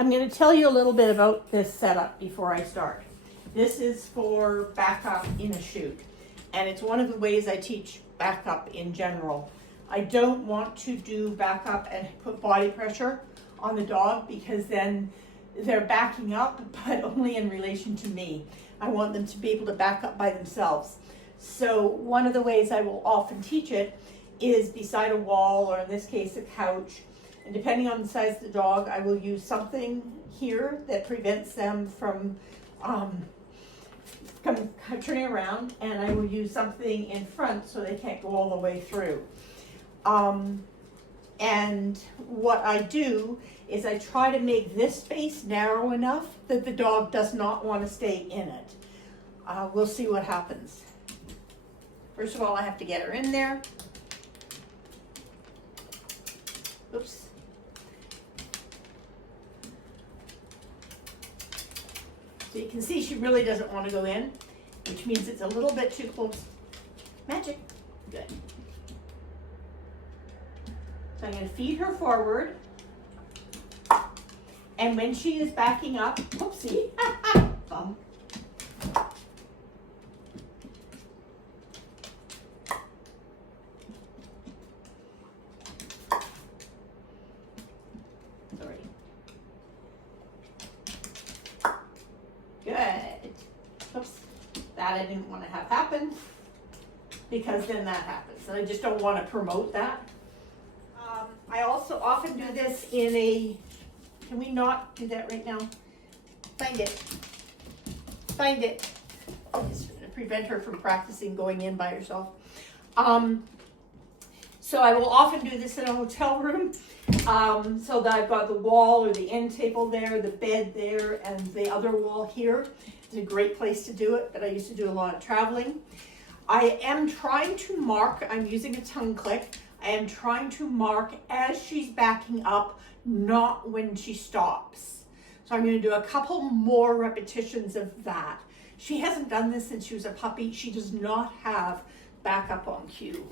I'm going to tell you a little bit about this setup before I start. This is for backup in a chute, and it's one of the ways I teach backup in general. I don't want to do backup and put body pressure on the dog because then they're backing up, but only in relation to me. I want them to be able to back up by themselves. So one of the ways I will often teach it is beside a wall, or in this case a couch. And depending on the size of the dog, I will use something here that prevents them from turning around, and I will use something in front so they can't go all the way through. And what I do is I try to make this space narrow enough that the dog does not want to stay in it. We'll see what happens. First of all, I have to get her in there. Oops. So you can see she really doesn't want to go in, which means it's a little bit too close. Magic. Good. So I'm going to feed her forward. And when she is backing up, whoopsie, bum. Sorry. Good. Oops, that I didn't want to have happen because then that happens. And I just don't want to promote that. I also often do this in a, can we not do that right now? Find it. Find it. Just to prevent her from practicing going in by herself. So I will often do this in a hotel room. So that I've got the wall or the end table there, the bed there, and the other wall here. It's a great place to do it, but I used to do a lot of traveling. I am trying to mark, I'm using a tongue click. I am trying to mark as she's backing up, not when she stops. So I'm going to do a couple more repetitions of that. She hasn't done this since she was a puppy. She does not have backup on cue.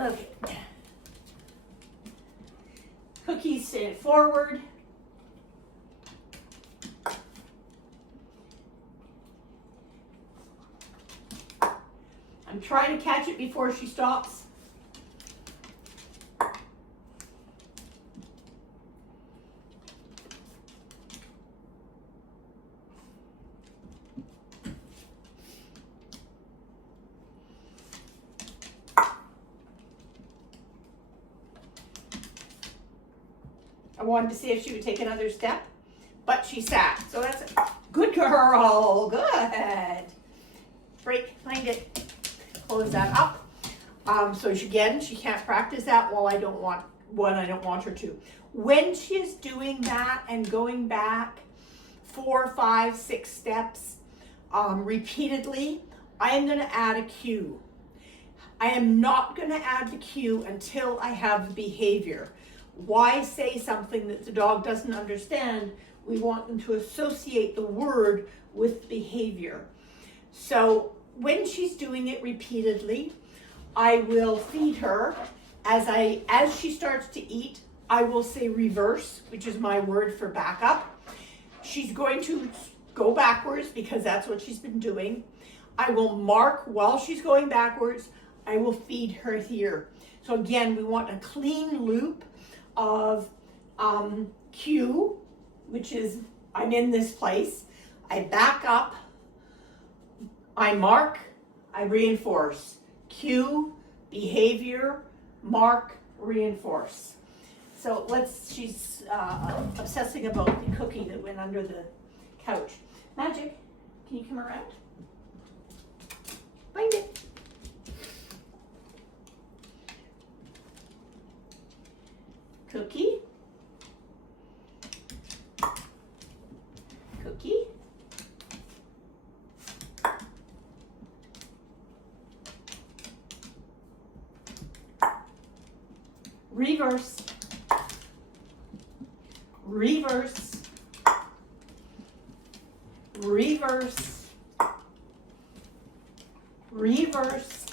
Okay. Cookies stand forward. I'm trying to catch it before she stops. I wanted to see if she would take another step, but she sat. So that's a good girl. Good. Break, find it. Close that up. So she can't practice that while I don't want her to. When she's doing that and going back 4, 5, 6 steps repeatedly, I am going to add a cue. I am not going to add the cue until I have the behavior. Why say something that the dog doesn't understand? We want them to associate the word with behavior. So when she's doing it repeatedly, I will feed her. As she starts to eat, I will say reverse, which is my word for backup. She's going to go backwards because that's what she's been doing. I will mark while she's going backwards. I will feed her here. So again, we want a clean loop of cue, which is I'm in this place. I back up, I mark, I reinforce. Cue, behavior, mark, reinforce. So she's obsessing about the cookie that went under the couch. Magic, can you come around? Find it. Cookie. Cookie. Reverse. Reverse. Reverse. Reverse.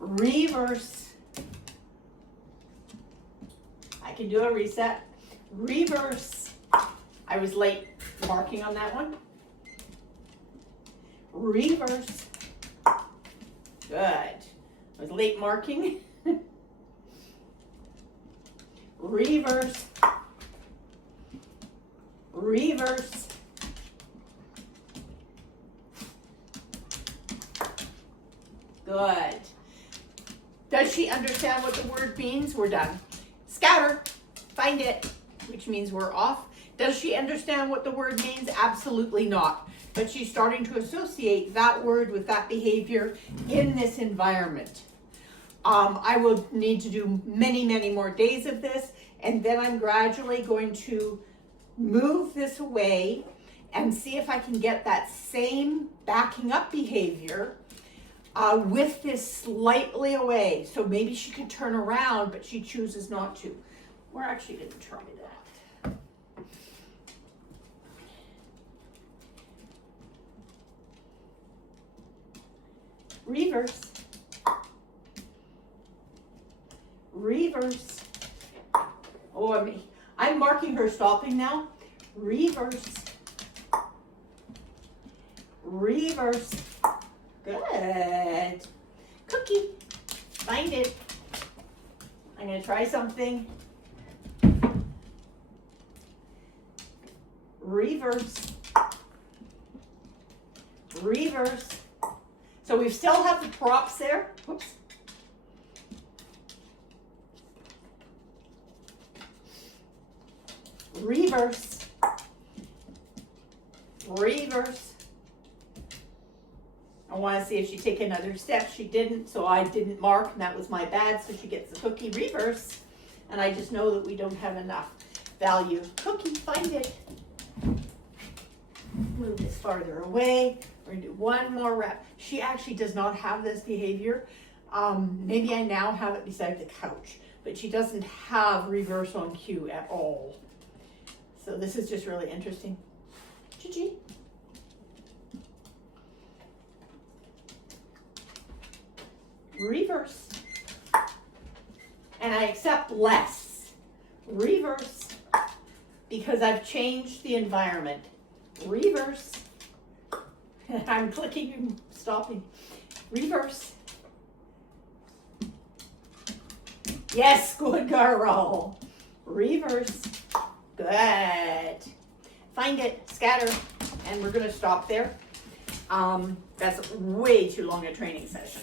Reverse. I can do a reset. Reverse. I was late marking on that one. Reverse. Good. I was late marking. Reverse. Reverse. Good. Does she understand what the word means? We're done. Scatter. Find it, which means we're off. Does she understand what the word means? Absolutely not. But she's starting to associate that word with that behavior in this environment. I will need to do many, many more days of this, and then I'm gradually going to move this away and see if I can get that same backing up behavior with this slightly away. So maybe she could turn around, but she chooses not to. We're actually going to try that. Reverse. Reverse. Oh, I'm marking her stopping now. Reverse. Reverse. Good. Cookie. Find it. I'm going to try something. Reverse. Reverse. So we still have the props there. Whoops. Reverse. Reverse. I want to see if she take another step. She didn't, so I didn't mark, and that was my bad, so she gets the cookie. Reverse. And I just know that we don't have enough value. Cookie, find it. Move this farther away. We're going to do one more rep. She actually does not have this behavior. Maybe I now have it beside the couch, but she doesn't have reverse on cue at all. So this is just really interesting. Gigi. Reverse. And I accept less. Reverse. Because I've changed the environment. Reverse. I'm clicking and stopping. Reverse. Yes, good girl. Reverse. Good. Find it, scatter, and we're going to stop there. That's way too long a training session.